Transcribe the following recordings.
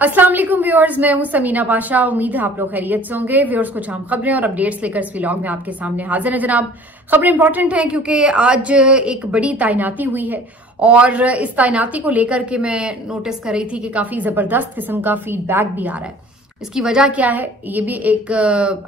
अस्सलाम वालेकुम व्यूअर्स, मैं हूं समीना पाशा। उम्मीद है आप लोग खैरियत से होंगे। व्यूअर्स, कुछ अहम खबरें और अपडेट्स लेकर इस व्लॉग में आपके सामने हाजिर है जनाब। खबरें इंपॉर्टेंट हैं क्योंकि आज एक बड़ी तैनाती हुई है और इस तैनाती को लेकर के मैं नोटिस कर रही थी कि काफी जबरदस्त किस्म का फीडबैक भी आ रहा है। इसकी वजह क्या है, ये भी एक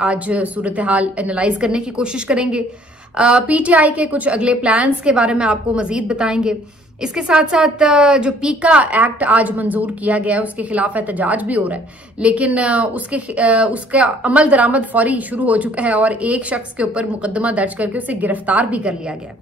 आज सूरत हाल एनालाइज करने की कोशिश करेंगे। पीटीआई के कुछ अगले प्लान्स के बारे में आपको मजीद बताएंगे। इसके साथ साथ जो पीका एक्ट आज मंजूर किया गया है उसके खिलाफ एहतजाज भी हो रहा है, लेकिन उसका अमल दरामद फौरी शुरू हो चुका है और एक शख्स के ऊपर मुकदमा दर्ज करके उसे गिरफ्तार भी कर लिया गया।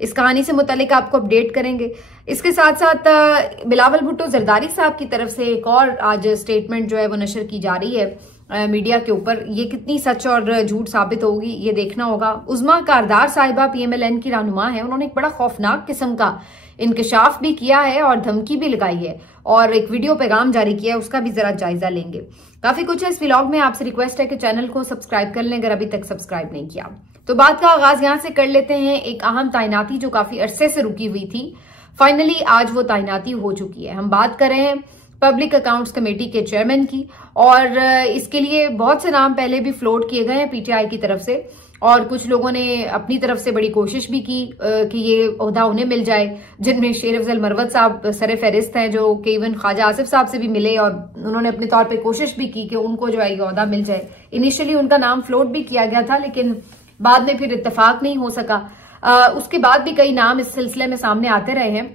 इस कहानी से मुतालिक आपको अपडेट करेंगे। इसके साथ साथ बिलावल भुट्टो जरदारी साहब की तरफ से एक और आज स्टेटमेंट जो है वो नशर की जा रही है मीडिया के ऊपर। ये कितनी सच और झूठ साबित होगी ये देखना होगा। उज़मा कारदार साहिबा पीएमएलएन की रहनुमा है, उन्होंने एक बड़ा खौफनाक किस्म का इंकशाफ भी किया है और धमकी भी लगाई है और एक वीडियो पैगाम जारी किया है, उसका भी जरा जायजा लेंगे। काफी कुछ है इस व्लॉग में। आपसे रिक्वेस्ट है कि चैनल को सब्सक्राइब कर लें अगर अभी तक सब्सक्राइब नहीं किया। तो बात का आगाज यहां से कर लेते हैं। एक अहम तैनाती जो काफी अरसे से रुकी हुई थी, फाइनली आज वो तैनाती हो चुकी है। हम बात कर रहे हैं पब्लिक अकाउंट्स कमेटी के चेयरमैन की और इसके लिए बहुत से नाम पहले भी फ्लोट किए गए हैं पीटीआई की तरफ से और कुछ लोगों ने अपनी तरफ से बड़ी कोशिश भी की कि ये ओहदा उन्हें मिल जाए, जिनमें शेर अफजल मरवत साहब सरे फहरिस्त हैं जो कि इवन ख्वाजा आसिफ साहब से भी मिले और उन्होंने अपने तौर पे कोशिश भी की कि उनको जो है ये ओहदा मिल जाए। इनिशियली उनका नाम फ्लोट भी किया गया था लेकिन बाद में फिर इत्तेफाक नहीं हो सका। उसके बाद भी कई नाम इस सिलसिले में सामने आते रहे हैं,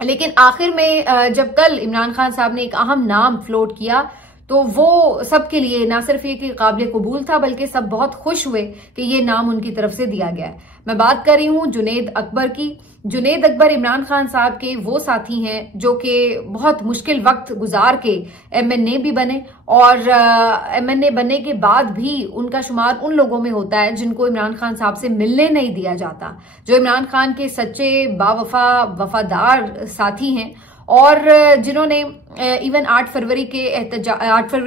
लेकिन आखिर में जब कल इमरान खान साहब ने एक अहम नाम फ्लोट किया तो वो सबके लिए ना सिर्फ ये कि काबिल कबूल था बल्कि सब बहुत खुश हुए कि ये नाम उनकी तरफ से दिया गया है। मैं बात कर रही हूं जुनैद अकबर की। जुनैद अकबर इमरान खान साहब के वो साथी हैं जो कि बहुत मुश्किल वक्त गुजार के एमएनए भी बने और एमएनए बनने के बाद भी उनका शुमार उन लोगों में होता है जिनको इमरान खान साहब से मिलने नहीं दिया जाता, जो इमरान खान के सच्चे बावफा वफादार साथी हैं और जिन्होंने इवन 8 फरवरी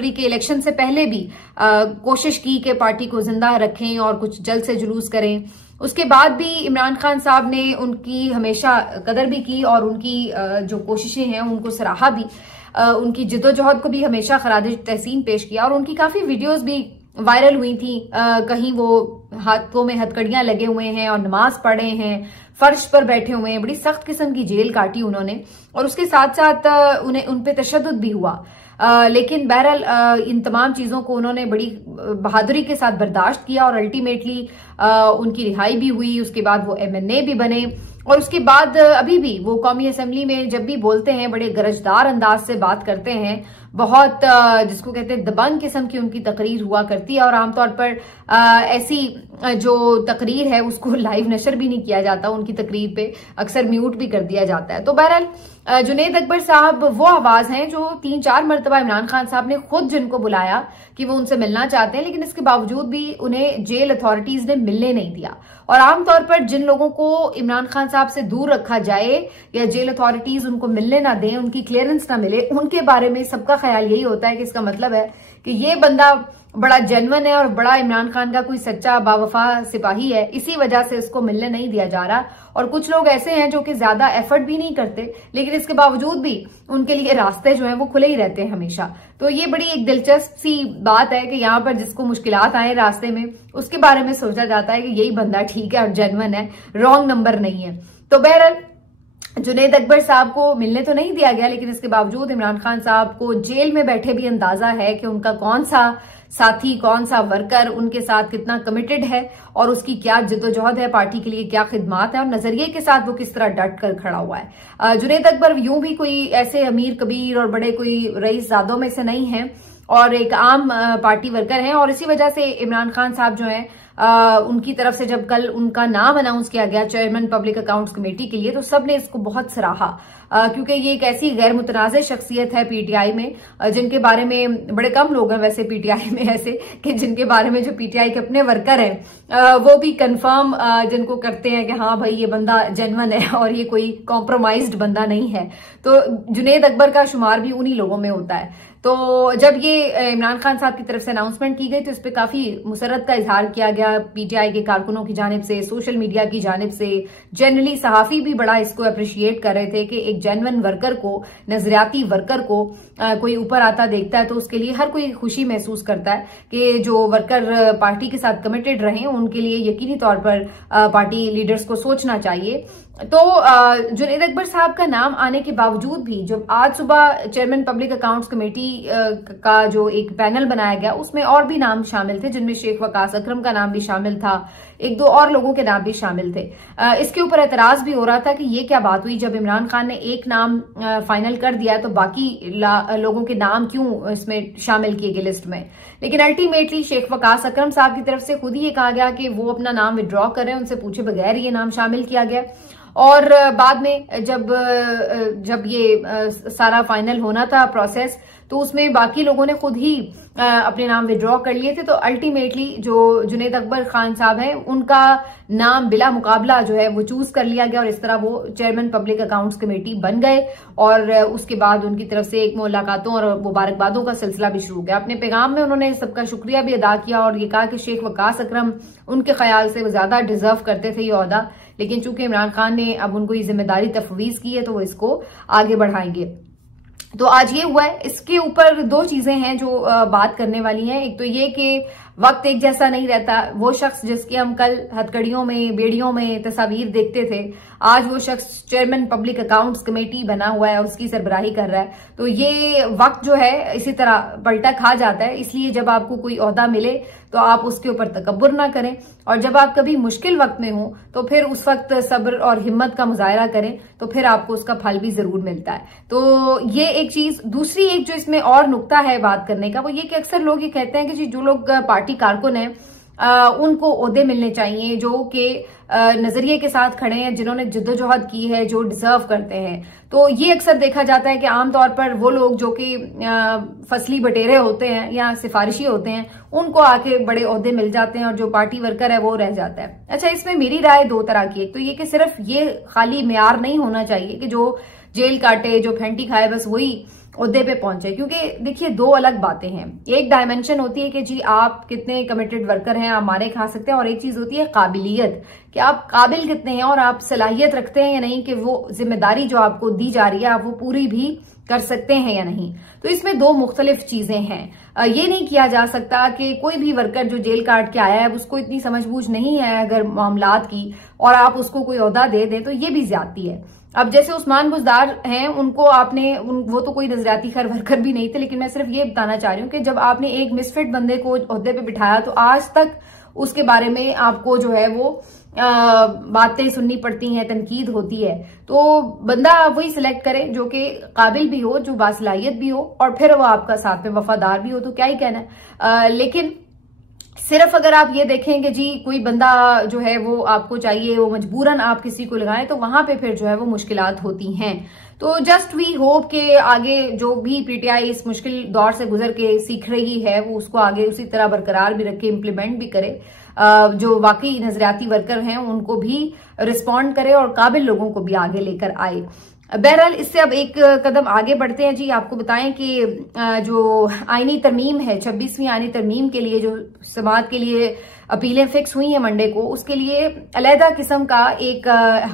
के इलेक्शन से पहले भी कोशिश की कि पार्टी को जिंदा रखें और कुछ जल्द से जुलूस करें। उसके बाद भी इमरान खान साहब ने उनकी हमेशा कदर भी की और उनकी जो कोशिशें हैं उनको सराहा भी, उनकी जिद्दोजहद को भी हमेशा खराज तहसीन पेश किया और उनकी काफी वीडियोस भी वायरल हुई थी। कहीं वो हाथों में हथकड़ियां लगे हुए हैं और नमाज पढ़े हैं, फर्श पर बैठे हुए हैं, बड़ी सख्त किस्म की जेल काटी उन्होंने और उसके साथ साथ उन्हें उन पे तशद्दुद भी हुआ। लेकिन बहरहाल इन तमाम चीजों को उन्होंने बड़ी बहादुरी के साथ बर्दाश्त किया और अल्टीमेटली उनकी रिहाई भी हुई। उसके बाद वो एमएनए भी बने और उसके बाद अभी भी वो कौमी असेंबली में जब भी बोलते हैं बड़े गरजदार अंदाज से बात करते हैं, बहुत जिसको कहते हैं दबंग किस्म की उनकी तकरीर हुआ करती है और आमतौर पर ऐसी जो तकरीर है उसको लाइव नशर भी नहीं किया जाता, उनकी तकरीर पे अक्सर म्यूट भी कर दिया जाता है। तो बहरहाल जुनैद अकबर साहब वो आवाज हैं जो 3-4 मरतबा इमरान खान साहब ने खुद जिनको बुलाया कि वो उनसे मिलना चाहते हैं, लेकिन इसके बावजूद भी उन्हें जेल अथॉरिटीज ने मिलने नहीं दिया। और आमतौर पर जिन लोगों को इमरान खान साहब से दूर रखा जाए या जेल अथॉरिटीज उनको मिलने ना दें, उनकी क्लियरेंस ना मिले, उनके बारे में सबका ख्याल यही होता है कि इसका मतलब है कि ये बंदा बड़ा जेन्युइन है और बड़ा इमरान खान का कोई सच्चा बावफा सिपाही है, इसी वजह से उसको मिलने नहीं दिया जा रहा। और कुछ लोग ऐसे हैं जो कि ज्यादा एफर्ट भी नहीं करते लेकिन इसके बावजूद भी उनके लिए रास्ते जो हैं वो खुले ही रहते हैं हमेशा। तो ये बड़ी एक दिलचस्प सी बात है कि यहाँ पर जिसको मुश्किलात आए रास्ते में उसके बारे में सोचा जाता है कि यही बंदा ठीक है और जेन्युइन है, रॉन्ग नंबर नहीं है। तो बहरहाल जुनैद अकबर साहब को मिलने तो नहीं दिया गया, लेकिन इसके बावजूद इमरान खान साहब को जेल में बैठे भी अंदाजा है कि उनका कौन सा साथी, कौन सा वर्कर उनके साथ कितना कमिटेड है और उसकी क्या जिद्दोजहद है, पार्टी के लिए क्या खिदमात है और नजरिए के साथ वो किस तरह डट कर खड़ा हुआ है। जुनैद अकबर यूं भी कोई ऐसे अमीर कबीर और बड़े कोई रईसजादों में से नहीं है और एक आम पार्टी वर्कर हैं और इसी वजह से इमरान खान साहब जो है उनकी तरफ से जब कल उनका नाम अनाउंस किया गया चेयरमैन पब्लिक अकाउंट्स कमेटी के लिए तो सबने इसको बहुत सराहा क्योंकि ये एक ऐसी गैर मुतनाज़ शख्सियत है पीटीआई में जिनके बारे में बड़े कम लोग हैं वैसे पीटीआई में ऐसे कि जिनके बारे में जो पीटीआई के अपने वर्कर हैं वो भी कंफर्म जिनको करते हैं कि हाँ भाई ये बंदा जेन्युइन है और ये कोई कॉम्प्रोमाइज्ड बंदा नहीं है। तो जुनैद अकबर का शुमार भी उन्हीं लोगों में होता है। तो जब ये इमरान खान साहब की तरफ से अनाउंसमेंट की गई तो इस पर काफी मुसरत का इजहार किया गया पीटीआई के कारकुनों की जानिब से, सोशल मीडिया की जानिब से, जनरली सहाफी भी बड़ा इसको अप्रिशिएट कर रहे थे कि एक जेन्युइन वर्कर को, नजरियाती वर्कर को कोई ऊपर आता देखता है तो उसके लिए हर कोई खुशी महसूस करता है कि जो वर्कर पार्टी के साथ कमिटेड रहे उनके लिए यकीनी तौर पर पार्टी लीडर्स को सोचना चाहिए। तो जुनैद अकबर साहब का नाम आने के बावजूद भी जब आज सुबह चेयरमैन पब्लिक अकाउंट्स कमेटी का जो एक पैनल बनाया गया उसमें और भी नाम शामिल थे, जिनमें शेख वकास अकरम का नाम भी शामिल था, एक दो और लोगों के नाम भी शामिल थे। इसके ऊपर एतराज भी हो रहा था कि ये क्या बात हुई, जब इमरान खान ने एक नाम फाइनल कर दिया तो बाकी लोगों के नाम क्यों इसमें शामिल किए गए लिस्ट में। लेकिन अल्टीमेटली शेख वकास अकरम साहब की तरफ से खुद ही ये कहा गया कि वो अपना नाम विड्रॉ करें, उनसे पूछे बगैर ये नाम शामिल किया गया। और बाद में जब ये सारा फाइनल होना था प्रोसेस, तो उसमें बाकी लोगों ने खुद ही अपने नाम विड्रॉ कर लिए थे। तो अल्टीमेटली जो जुनैद अकबर खान साहब हैं उनका नाम बिला मुकाबला जो है वो चूज कर लिया गया और इस तरह वो चेयरमैन पब्लिक अकाउंट्स कमेटी बन गए। और उसके बाद उनकी तरफ से एक मुलाकातों और मुबारकबादों का सिलसिला भी शुरू हो गया। अपने पैगाम में उन्होंने सबका शुक्रिया भी अदा किया और ये कहा कि शेख वकास अकरम उनके ख्याल से वो ज्यादा डिजर्व करते थे ये ओहदा, लेकिन चूंकि इमरान खान ने अब उनको ये जिम्मेदारी तफवीज की है तो वो इसको आगे बढ़ाएंगे। तो आज ये हुआ है। इसके ऊपर दो चीजें हैं जो बात करने वाली हैं। एक तो ये कि वक्त एक जैसा नहीं रहता। वो शख्स जिसकी हम कल हथकड़ियों में बेड़ियों में तस्वीर देखते थे, आज वो शख्स चेयरमैन पब्लिक अकाउंट्स कमेटी बना हुआ है, उसकी सरबराही कर रहा है। तो ये वक्त जो है इसी तरह पलटा खा जाता है। इसलिए जब आपको कोई ओहदा मिले तो आप उसके ऊपर तकब्बुर ना करें, और जब आप कभी मुश्किल वक्त में हो तो फिर उस वक्त सब्र और हिम्मत का मुजाहरा करें, तो फिर आपको उसका फल भी जरूर मिलता है। तो ये एक चीज। दूसरी एक जो इसमें और नुक्ता है बात करने का, वो ये कि अक्सर लोग ये कहते हैं कि जो लोग पार्टी कारकुन हैं उनको ओहदे मिलने चाहिए जो कि नजरिए के साथ खड़े हैं, जिन्होंने जिद्दोजहद की है, जो डिजर्व करते हैं। तो ये अक्सर देखा जाता है कि आमतौर पर वो लोग जो कि फसली बटेरे होते हैं या सिफारिशी होते हैं उनको आके बड़े ओहदे मिल जाते हैं और जो पार्टी वर्कर है वो रह जाता है। अच्छा, इसमें मेरी राय दो तरह की। एक तो ये कि सिर्फ ये खाली मेयार नहीं होना चाहिए कि जो जेल काटे, जो फेंटी खाए, बस वही ओहदे पे पहुंचे, क्योंकि देखिए दो अलग बातें हैं। एक डायमेंशन होती है कि जी आप कितने कमिटेड वर्कर हैं, आप मारे खा सकते हैं, और एक चीज होती है काबिलियत, कि आप काबिल कितने हैं और आप सलाहियत रखते हैं या नहीं, कि वो जिम्मेदारी जो आपको दी जा रही है आप वो पूरी भी कर सकते हैं या नहीं। तो इसमें दो मुख्तलिफ चीजें हैं। ये नहीं किया जा सकता कि कोई भी वर्कर जो जेल काट के आया है उसको इतनी समझबूझ नहीं है अगर मामलात की, और आप उसको कोई ओहदा दे दें, तो ये भी ज्यादती है। अब जैसे उस्मान बुजदार हैं, उनको आपने वो तो कोई नजरियाती खैर वर्कर भी नहीं थे, लेकिन मैं सिर्फ ये बताना चाह रही हूँ कि जब आपने एक मिसफिट बंदे को ओहदे पे बिठाया तो आज तक उसके बारे में आपको जो है वो बातें सुननी पड़ती हैं, तनकीद होती है। तो बंदा वही सिलेक्ट करे जो कि काबिल भी हो, जो बासलाहियत भी हो, और फिर वो आपका साथ में वफादार भी हो, तो क्या ही कहना है। लेकिन सिर्फ अगर आप ये देखें कि जी कोई बंदा जो है वो आपको चाहिए, वो मजबूरन आप किसी को लगाएं, तो वहां पे फिर जो है वो मुश्किलात होती हैं। तो जस्ट वी होप के आगे जो भी पीटीआई इस मुश्किल दौर से गुजर के सीख रही है वो उसको आगे उसी तरह बरकरार भी रखे, इम्प्लीमेंट भी करे, जो वाकई नजरियाती वर्कर हैं उनको भी रिस्पॉन्ड करे और काबिल लोगों को भी आगे लेकर आए। बहरहाल इससे अब एक कदम आगे बढ़ते हैं जी। आपको बताएं कि जो आईनी तरमीम है, 26वीं आईनी तरमीम के लिए जो समाअत के लिए अपीलें फिक्स हुई हैं मंडे को, उसके लिए अलहदा किस्म का एक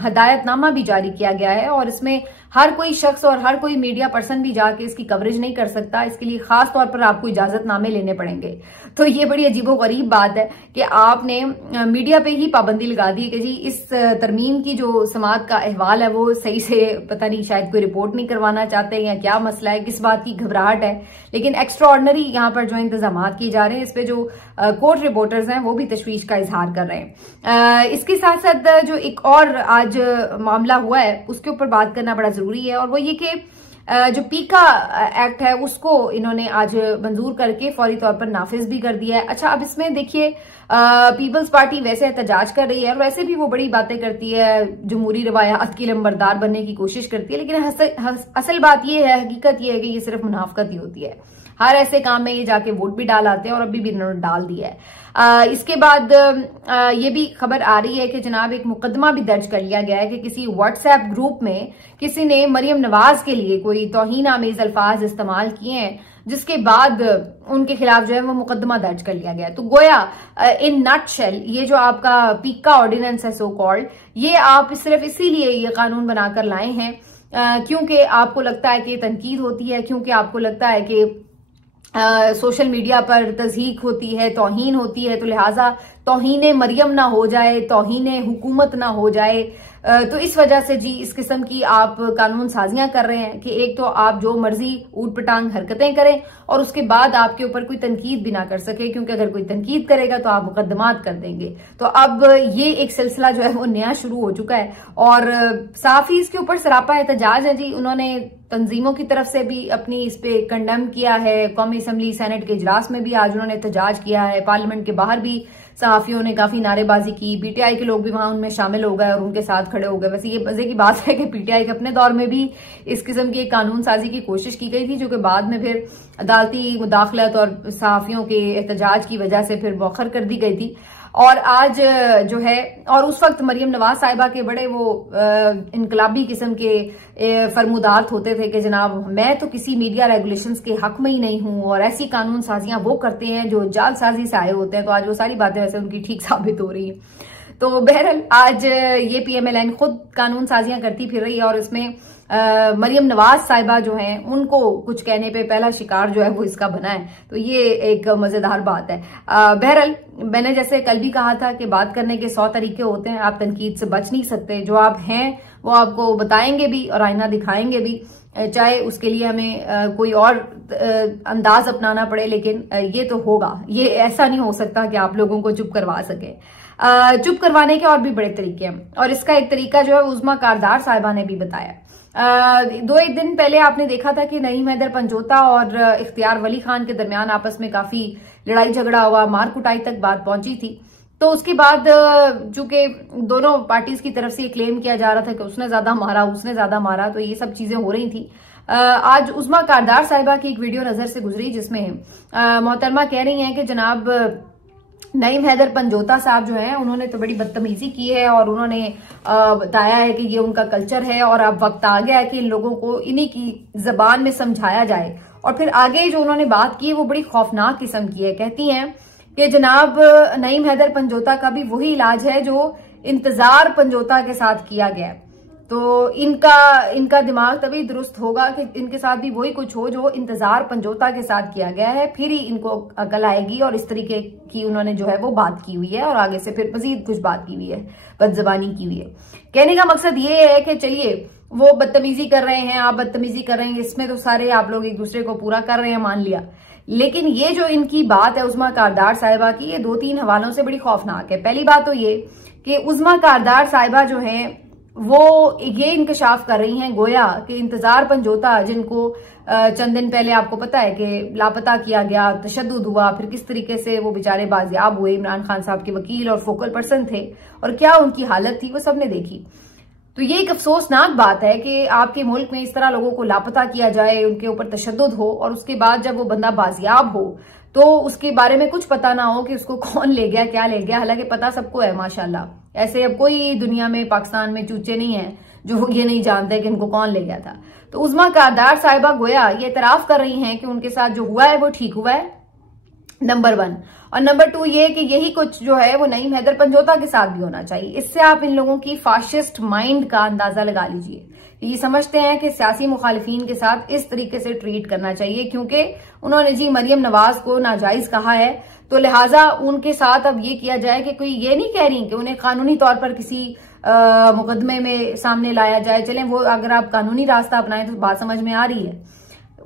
हदायतनामा भी जारी किया गया है, और इसमें हर कोई शख्स और हर कोई मीडिया पर्सन भी जाके इसकी कवरेज नहीं कर सकता। इसके लिए खास तौर पर आपको इजाजतनामे लेने पड़ेंगे। तो ये बड़ी अजीबोगरीब बात है कि आपने मीडिया पे ही पाबंदी लगा दी कि जी इस तरमीम की जो समाअत का अहवाल है वो सही से पता नहीं, शायद कोई रिपोर्ट नहीं करवाना चाहते या क्या मसला है, किस बात की घबराहट है। लेकिन एक्स्ट्रा ऑर्डनरी यहाँ पर जो इंतजाम किए जा रहे हैं, इस पे जो कोर्ट रिपोर्टर्स हैं वो भी तशवीश का इजहार कर रहे हैं। इसके साथ साथ जो एक और आज मामला हुआ है उसके ऊपर बात करना बड़ा जरूरी है, और वो ये कि जो पीका एक्ट है उसको इन्होंने आज मंजूर करके फौरी तौर पर नाफिज भी कर दिया है। अच्छा, अब इसमें देखिए पीपल्स पार्टी वैसे एहतजाज कर रही है और वैसे भी वो बड़ी बातें करती है, जमहूरी रवायात की लंबरदार बनने की कोशिश करती है, लेकिन असल बात ये है, हकीकत ये है कि ये सिर्फ मुनाफकत ही होती है। हर ऐसे काम में ये जाके वोट भी डाल आते हैं और अभी भी इन्होंने डाल दिया है। इसके बाद ये भी खबर आ रही है कि जनाब एक मुकदमा भी दर्ज कर लिया गया है कि किसी व्हाट्सएप ग्रुप में किसी ने मरियम नवाज के लिए कोई तौहीन आमेज अल्फाज इस्तेमाल किए हैं, जिसके बाद उनके खिलाफ जो है वो मुकदमा दर्ज कर लिया गया। तो गोया इन नटशेल ये जो आपका पीका ऑर्डिनेंस है सो कॉल्ड, ये आप सिर्फ इसीलिए ये कानून बनाकर लाए हैं क्योंकि आपको लगता है कि तनकीद होती है, क्योंकि आपको लगता है कि सोशल मीडिया पर तज़हीक होती है, तौहीन होती है, तो लिहाजा तौहीन मरियम ना हो जाए, तौहीन हुकूमत ना हो जाए। तो इस वजह से जी इस किस्म की आप कानून साजियां कर रहे हैं कि एक तो आप जो मर्जी ऊट पटांग हरकतें करें और उसके बाद आपके ऊपर कोई तनकीद भी ना कर सके, क्योंकि अगर कोई तनकीद करेगा तो आप मुकदमात कर देंगे। तो अब ये एक सिलसिला जो है वो नया शुरू हो चुका है और साफ ही इसके ऊपर सरापा एहतजाज है जी। उन्होंने तंजीमों की तरफ से भी अपनी इस पे कंडेम किया है, कौमी असम्बली सेनेट के इजलास में भी आज उन्होंने एहतजाज किया है, पार्लियामेंट के बाहर भी सहाफियों ने काफी नारेबाजी की, पीटीआई के लोग भी वहां उनमें शामिल हो गए और उनके साथ खड़े हो गए। वैसे ये मजे की बात है कि पीटीआई के अपने दौर में भी इस किस्म की एक कानून साजी की कोशिश की गई थी, जो कि बाद में फिर अदालती मुदाखलत और सहाफियों के एहतजाज की वजह से फिर मौखर कर दी गई थी। और आज जो है, और उस वक्त मरियम नवाज साहिबा के बड़े वो इनकलाबी किस्म के फरमुदात होते थे कि जनाब मैं तो किसी मीडिया रेगुलेशंस के हक में ही नहीं हूं और ऐसी कानून साजियां वो करते हैं जो जालसाजी से आए होते हैं। तो आज वो सारी बातें वैसे उनकी ठीक साबित हो रही हैं। तो बहरहाल आज ये पीएमएलएन खुद कानून साजियां करती फिर रही है और इसमें मरियम नवाज साहिबा जो हैं उनको कुछ कहने पे पहला शिकार जो है वो इसका बना है। तो ये एक मजेदार बात है। बहरहाल मैंने जैसे कल भी कहा था कि बात करने के 100 तरीके होते हैं, आप तनकीद से बच नहीं सकते। जो आप हैं वो आपको बताएंगे भी और आईना दिखाएंगे भी, चाहे उसके लिए हमें कोई और अंदाज अपनाना पड़े, लेकिन ये तो होगा। ये ऐसा नहीं हो सकता कि आप लोगों को चुप करवा सके। चुप करवाने के और भी बड़े तरीके हैं और इसका एक तरीका जो है उज़्मा कारदार साहिबा ने भी बताया। 2-1 दिन पहले आपने देखा था कि नईम हैदर पंजोता और इख्तियार वली खान के दरमियान आपस में काफी लड़ाई झगड़ा हुआ, मार कुटाई तक बात पहुंची थी। तो उसके बाद चूंकि दोनों पार्टीज की तरफ से ये क्लेम किया जा रहा था कि उसने ज्यादा मारा, उसने ज्यादा मारा, तो ये सब चीजें हो रही थी। आज उज़्मा कारदार साहिबा की एक वीडियो नजर से गुजरी जिसमें मोहतरमा कह रही हैं कि जनाब नईम हैदर पंजोता साहब जो हैं उन्होंने तो बड़ी बदतमीजी की है और उन्होंने बताया है कि ये उनका कल्चर है और अब वक्त आ गया है कि इन लोगों को इन्हीं की जबान में समझाया जाए। और फिर आगे जो उन्होंने बात की है वो बड़ी खौफनाक किस्म की है। कहती हैं कि जनाब नईम हैदर पंजोता का भी वही इलाज है जो इंतजार पंजोता के साथ किया गया है। तो इनका दिमाग तभी दुरुस्त होगा कि इनके साथ भी वही कुछ हो जो इंतजार पंजोता के साथ किया गया है, फिर ही इनको अकल आएगी। और इस तरीके की उन्होंने जो है वो बात की हुई है और आगे से फिर मजीद कुछ बात की हुई है, बदजबानी की हुई है। कहने का मकसद ये है कि चलिए वो बदतमीजी कर रहे हैं, आप बदतमीजी कर रहे हैं, इसमें तो सारे आप लोग एक दूसरे को पूरा कर रहे हैं, मान लिया। लेकिन ये जो इनकी बात है उज़्मा कारदार साहिबा की, ये 2-3 हवालों से बड़ी खौफनाक है। पहली बात तो ये कि उज़्मा कारदार साहिबा जो है वो ये इंकशाफ कर रही हैं गोया कि इंतजार पंजोता, जिनको चंद दिन पहले आपको पता है कि लापता किया गया, तशद्दुद हुआ, फिर किस तरीके से वो बेचारे बाजियाब हुए, इमरान खान साहब के वकील और फोकल पर्सन थे और क्या उनकी हालत थी वो सबने देखी। तो ये एक अफसोसनाक बात है कि आपके मुल्क में इस तरह लोगों को लापता किया जाए, उनके ऊपर तशद्दुद हो और उसके बाद जब वो बंदा बाजियाब हो तो उसके बारे में कुछ पता ना हो कि उसको कौन ले गया, क्या ले गया। हालांकि पता सबको है माशाल्लाह, ऐसे अब कोई दुनिया में पाकिस्तान में चूचे नहीं है जो ये नहीं जानते कि इनको कौन ले गया था। तो उज़्मा कारदार साहिबा गोया ये इतराफ कर रही हैं कि उनके साथ जो हुआ है वो ठीक हुआ है, नंबर 1। और नंबर 2 ये कि यही कुछ जो है वो नईम हैदर पंजोता के साथ भी होना चाहिए। इससे आप इन लोगों की फाशिस्ट माइंड का अंदाजा लगा लीजिए। ये समझते हैं कि सियासी मुखालिफिन के साथ इस तरीके से ट्रीट करना चाहिए, क्योंकि उन्होंने जी मरियम नवाज को नाजायज कहा है, तो लिहाजा उनके साथ अब ये किया जाए कि कोई ये नहीं कह रही कि उन्हें कानूनी तौर पर किसी मुकदमे में सामने लाया जाए। चलें वो अगर आप कानूनी रास्ता अपनाएं तो बात समझ में आ रही है।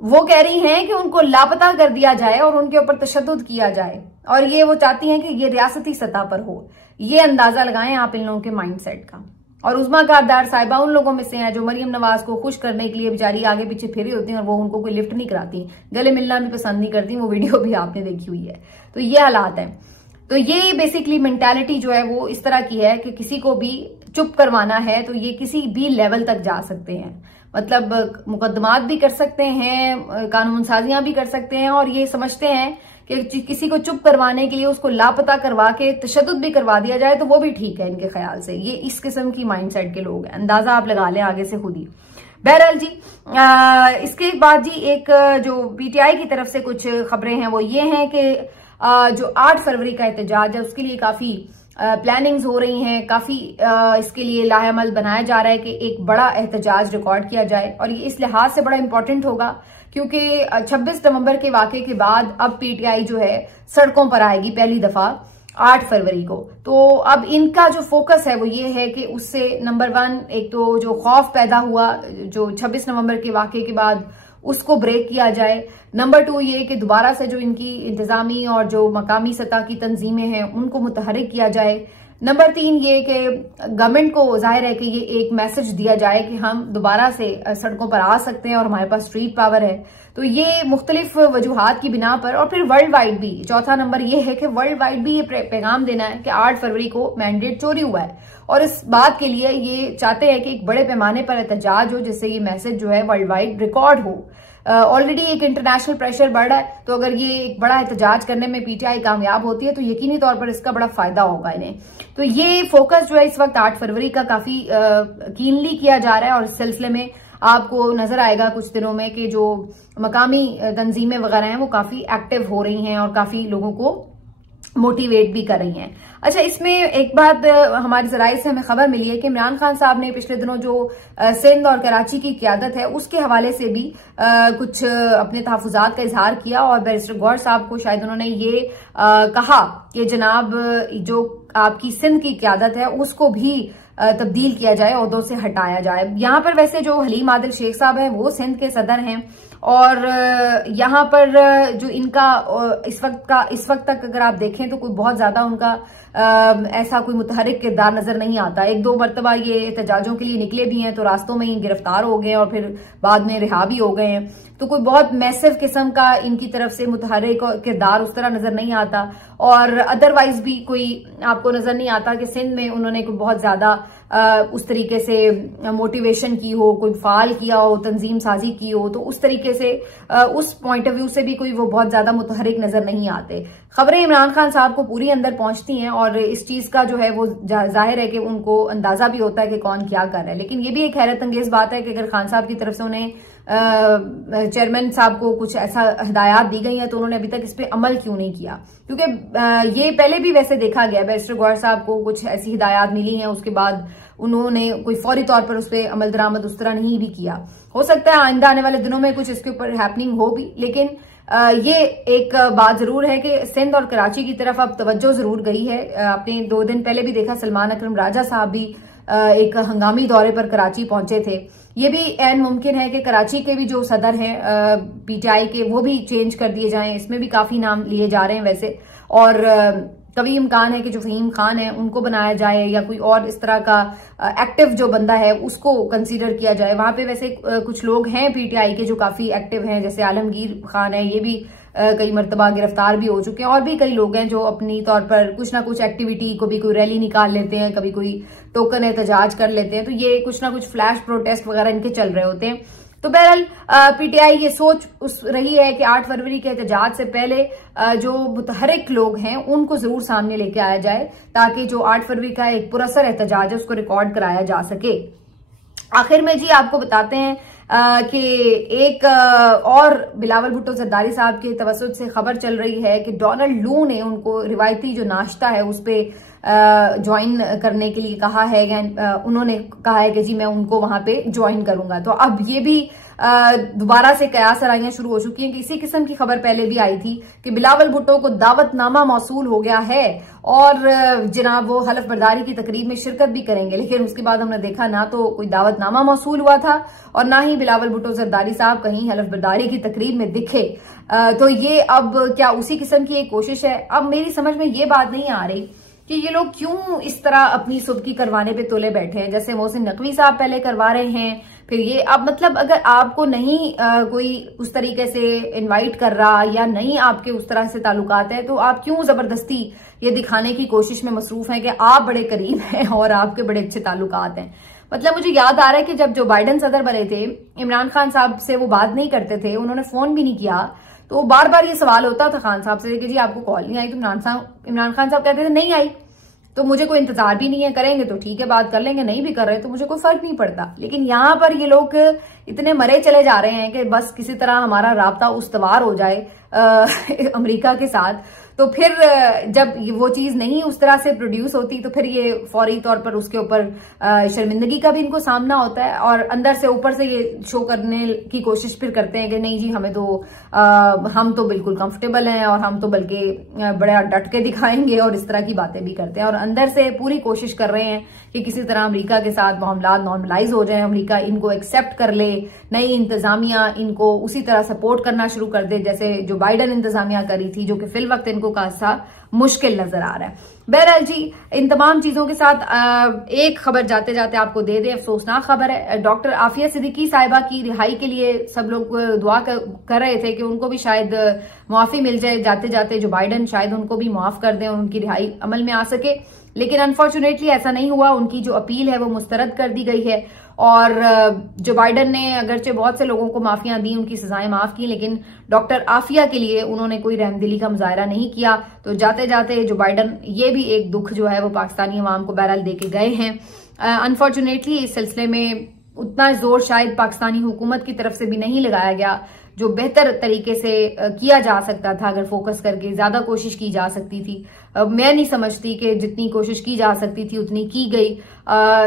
वो कह रही हैं कि उनको लापता कर दिया जाए और उनके ऊपर तशद्दुद किया जाए, और ये वो चाहती हैं कि ये रियासती सतह पर हो। ये अंदाजा लगाएं आप इन लोगों के माइंडसेट का। और उज़्मा कारदार साहिबा उन लोगों में से हैं जो मरियम नवाज को खुश करने के लिए बेचारी आगे पीछे फेरी होती हैं और वो उनको कोई लिफ्ट नहीं कराती, गले मिलना भी पसंद नहीं करती। वो वीडियो भी आपने देखी हुई है। तो ये हालात है। तो ये बेसिकली मेंटालिटी जो है वो इस तरह की है कि किसी को भी चुप करवाना है तो ये किसी भी लेवल तक जा सकते हैं, मतलब मुकदमात भी कर सकते हैं, कानून साजियां भी कर सकते हैं, और ये समझते हैं कि किसी को चुप करवाने के लिए उसको लापता करवा के तशद्दुद भी करवा दिया जाए तो वो भी ठीक है इनके ख्याल से। ये इस किस्म की माइंडसेट के लोग हैं, अंदाजा आप लगा लें आगे से खुद ही। बहरहाल जी इसके बाद जी एक जो पीटीआई की तरफ से कुछ खबरें हैं वो ये हैं कि जो 8 फरवरी का एहतजाज है उसके लिए काफी प्लानिंग्स हो रही हैं, काफी इसके लिए लाहेअमल बनाया जा रहा है कि एक बड़ा एहतजाज रिकॉर्ड किया जाए। और ये इस लिहाज से बड़ा इंपॉर्टेंट होगा क्योंकि 26 नवंबर के वाकये के बाद अब पीटीआई जो है सड़कों पर आएगी पहली दफा 8 फरवरी को। तो अब इनका जो फोकस है वो ये है कि उससे नंबर 1 एक तो जो खौफ पैदा हुआ जो 26 नवंबर के वाकये के बाद उसको ब्रेक किया जाए। नंबर 2 ये कि दोबारा से जो इनकी इंतजामी और जो मकामी सतह की तंजीमें हैं उनको मुतहरिक किया जाए। नंबर 3 ये कि गवर्नमेंट को जाहिर है कि ये एक मैसेज दिया जाए कि हम दोबारा से सड़कों पर आ सकते हैं और हमारे पास स्ट्रीट पावर है। तो ये मुख्तलिफ वजूहात की बिना पर, और फिर वर्ल्ड वाइड भी चौथा नंबर ये है कि वर्ल्ड वाइड भी ये पैगाम देना है कि 8 फरवरी को मैंडेट चोरी हुआ है और इस बात के लिए ये चाहते हैं कि एक बड़े पैमाने पर एहतजाज हो जिससे ये मैसेज जो है वर्ल्ड वाइड रिकॉर्ड हो। ऑलरेडी एक इंटरनेशनल प्रेशर बढ़ रहा है, तो अगर ये एक बड़ा एहतजाज करने में पीटीआई कामयाब होती है तो यकीनी तौर पर इसका बड़ा फायदा होगा इन्हें। तो ये फोकस जो है इस वक्त 8 फरवरी का काफी कीनली किया जा रहा है और इस सिलसिले में आपको नजर आएगा कुछ दिनों में कि जो मकामी तंजीमें वगैरह हैं वो काफी एक्टिव हो रही हैं और काफी लोगों को मोटिवेट भी कर रही हैं। अच्छा, इसमें एक बात हमारे जराये से हमें खबर मिली है कि इमरान खान साहब ने पिछले दिनों जो सिंध और कराची की क़यादत है उसके हवाले से भी कुछ अपने तहफ़्फ़ुज़ात का इजहार किया और बैरिस्टर गौहर साहब को शायद उन्होंने ये कहा कि जनाब जो आपकी सिंध की क़यादत है उसको भी तब्दील किया जाए, ओहदों से हटाया जाए। यहाँ पर वैसे जो हलीम आदिल शेख साहब हैं वो सिंध के सदर हैं और यहाँ पर जो इनका इस वक्त तक अगर आप देखें तो कोई बहुत ज्यादा उनका ऐसा कोई मुतहरिक किरदार नजर नहीं आता। 1-2 मरतबा ये एहतजाजों के लिए निकले भी हैं तो रास्तों में ही गिरफ्तार हो गए और फिर बाद में रिहा भी हो गए हैं। तो कोई बहुत मैसिव किस्म का इनकी तरफ से मुतहरिक किरदार उस तरह नजर नहीं आता और अदरवाइज भी कोई आपको नजर नहीं आता कि सिंध में उन्होंने कोई बहुत ज्यादा उस तरीके से मोटिवेशन की हो, कोई फाल किया हो, तंजीम साजी की हो। तो उस तरीके से उस पॉइंट ऑफ व्यू से भी कोई वो बहुत ज्यादा मुतहरिक नजर नहीं आते। खबरें इमरान खान साहब को पूरी अंदर पहुंचती हैं और इस चीज का जो है वो जाहिर है कि उनको अंदाजा भी होता है कि कौन क्या कर रहा है। लेकिन ये भी एक हैरत अंगेज बात है कि अगर खान साहब की तरफ से उन्हें चेयरमैन साहब को कुछ ऐसा हिदायत दी गई है तो उन्होंने अभी तक इस पे अमल क्यों नहीं किया? क्योंकि ये पहले भी वैसे देखा गया, बैरिस्टर गौहर साहब को कुछ ऐसी हिदायत मिली हैं उसके बाद उन्होंने कोई फौरी तौर पर उस पर अमल दरामद उस तरह नहीं भी किया। हो सकता है आइंदा आने वाले दिनों में कुछ इसके ऊपर हैपनिंग हो भी, लेकिन ये एक बात जरूर है कि सिंध और कराची की तरफ अब तवज्जो जरूर गई है। आपने 2 दिन पहले भी देखा सलमान अकरम राजा साहब भी एक हंगामी दौरे पर कराची पहुंचे थे। ये भी ऐन मुमकिन है कि कराची के भी जो सदर हैं पीटीआई के वो भी चेंज कर दिए जाएं। इसमें भी काफी नाम लिए जा रहे हैं वैसे, और कभी इम्कान है कि जो फहीम खान है उनको बनाया जाए या कोई और इस तरह का एक्टिव जो बंदा है उसको कंसीडर किया जाए। वहां पे वैसे कुछ लोग हैं पीटीआई के जो काफी एक्टिव हैं, जैसे आलमगीर खान है, ये भी कई मरतबा गिरफ्तार भी हो चुके हैं और भी कई लोग हैं जो अपनी तौर पर कुछ ना कुछ एक्टिविटी, कभी कोई रैली निकाल लेते हैं, कभी कोई टोकन एहतजाज कर लेते हैं। तो ये कुछ ना कुछ फ्लैश प्रोटेस्ट वगैरह इनके चल रहे होते हैं। तो बहरहाल पीटीआई ये सोच रही है कि 8 फरवरी के एहतजाज से पहले जो मुतहरिक लोग हैं उनको जरूर सामने लेके आया जाए ताकि जो 8 फरवरी का एक पुरअसर एहतजाज है उसको रिकॉर्ड कराया जा सके। आखिर में जी आपको बताते हैं कि एक और बिलावल भुट्टो जरदारी साहब के तवस्सुत से खबर चल रही है कि डोनाल्ड लू ने उनको रिवायती जो नाश्ता है उस पे ज्वाइन करने के लिए कहा है। उन्होंने कहा है कि जी मैं उनको वहां पे ज्वाइन करूंगा। तो अब ये भी दोबारा से कयास आराइयां शुरू हो चुकी हैं कि इसी किस्म की खबर पहले भी आई थी कि बिलावल भुट्टो को दावतनामा मौसूल हो गया है और जनाब वो हलफ बर्दारी की तकरीब में शिरकत भी करेंगे। लेकिन उसके बाद हमने देखा ना तो कोई दावतनामा मौसूल हुआ था और ना ही बिलावल भुट्टो जरदारी साहब कहीं हलफ बर्दारी की तकरीब में दिखे। तो ये अब क्या उसी किस्म की एक कोशिश है? अब मेरी समझ में ये बात नहीं आ रही कि ये लोग क्यों इस तरह अपनी सुबकी करवाने पे तुले बैठे हैं। जैसे मोहसिन नकवी साहब पहले करवा रहे हैं, फिर ये अब मतलब अगर आपको नहीं कोई उस तरीके से इनवाइट कर रहा या नहीं आपके उस तरह से ताल्लुकात है तो आप क्यों जबरदस्ती ये दिखाने की कोशिश में मसरूफ हैं कि आप बड़े करीब हैं और आपके बड़े अच्छे ताल्लुकात हैं। मतलब मुझे याद आ रहा है कि जब जो बाइडन सदर बने थे इमरान खान साहब से वो बात नहीं करते थे, उन्होंने फोन भी नहीं किया, तो बार बार ये सवाल होता था खान साहब से कि जी आपको कॉल नहीं आई? तो इमरान खान साहब कहते थे नहीं आई तो मुझे कोई इंतजार भी नहीं है, करेंगे तो ठीक है बात कर लेंगे, नहीं भी कर रहे तो मुझे कोई फर्क नहीं पड़ता। लेकिन यहाँ पर ये लोग इतने मरे चले जा रहे हैं कि बस किसी तरह हमारा राब्ता उस्तवार हो जाए अमेरिका के साथ। तो फिर जब वो चीज नहीं उस तरह से प्रोड्यूस होती तो फिर ये फौरी तौर पर उसके ऊपर शर्मिंदगी का भी इनको सामना होता है, और अंदर से ऊपर से ये शो करने की कोशिश फिर करते हैं कि नहीं जी हमें तो हम तो बिल्कुल कंफर्टेबल हैं और हम तो बल्कि बड़ा डट के दिखाएंगे, और इस तरह की बातें भी करते हैं। और अंदर से पूरी कोशिश कर रहे हैं कि किसी तरह अमेरिका के साथ मामलात नॉर्मलाइज हो जाए, अमेरिका इनको एक्सेप्ट कर ले, नई इंतजामिया इनको उसी तरह सपोर्ट करना शुरू कर दे जैसे जो बाइडन इंतजामिया करी थी, जो कि फिल वक्त इनको खासा मुश्किल नजर आ रहा है। बहरहाल जी, इन तमाम चीजों के साथ एक खबर जाते जाते आपको दे दे, अफसोसनाक खबर है। डॉक्टर आफिया सिद्दीकी साहिबा की रिहाई के लिए सब लोग दुआ कर रहे थे कि उनको भी शायद मुआफी मिल जाए जाते जाते, जो बाइडन शायद उनको भी माफ कर दें और उनकी रिहाई अमल में आ सके, लेकिन अनफॉर्चुनेटली ऐसा नहीं हुआ। उनकी जो अपील है वो मुस्तरद कर दी गई है, और जो बाइडन ने अगरचे बहुत से लोगों को माफियां दी, उनकी सजाएं माफ की, लेकिन डॉक्टर आफिया के लिए उन्होंने कोई रहमदिली का मुजाहरा नहीं किया। तो जाते जाते जो बाइडन, ये भी एक दुख जो है वो पाकिस्तानी अवाम को बहरहाल दे के गए हैं। अनफॉर्चुनेटली इस सिलसिले में उतना जोर शायद पाकिस्तानी हुकूमत की तरफ से भी नहीं लगाया गया जो बेहतर तरीके से किया जा सकता था। अगर फोकस करके ज्यादा कोशिश की जा सकती थी, मैं नहीं समझती कि जितनी कोशिश की जा सकती थी उतनी की गई।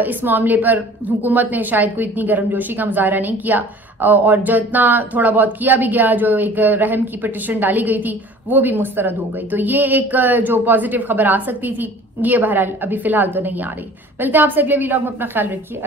इस मामले पर हुकूमत ने शायद कोई इतनी गर्मजोशी का मुजाहरा नहीं किया, और जितना थोड़ा बहुत किया भी गया, जो एक रहम की पिटिशन डाली गई थी वो भी मुस्तरद हो गई। तो ये एक जो पॉजिटिव खबर आ सकती थी, ये बहरहाल अभी फिलहाल तो नहीं आ रही। मिलते हैं आपसे अगले वीलॉग में, अपना ख्याल रखिए।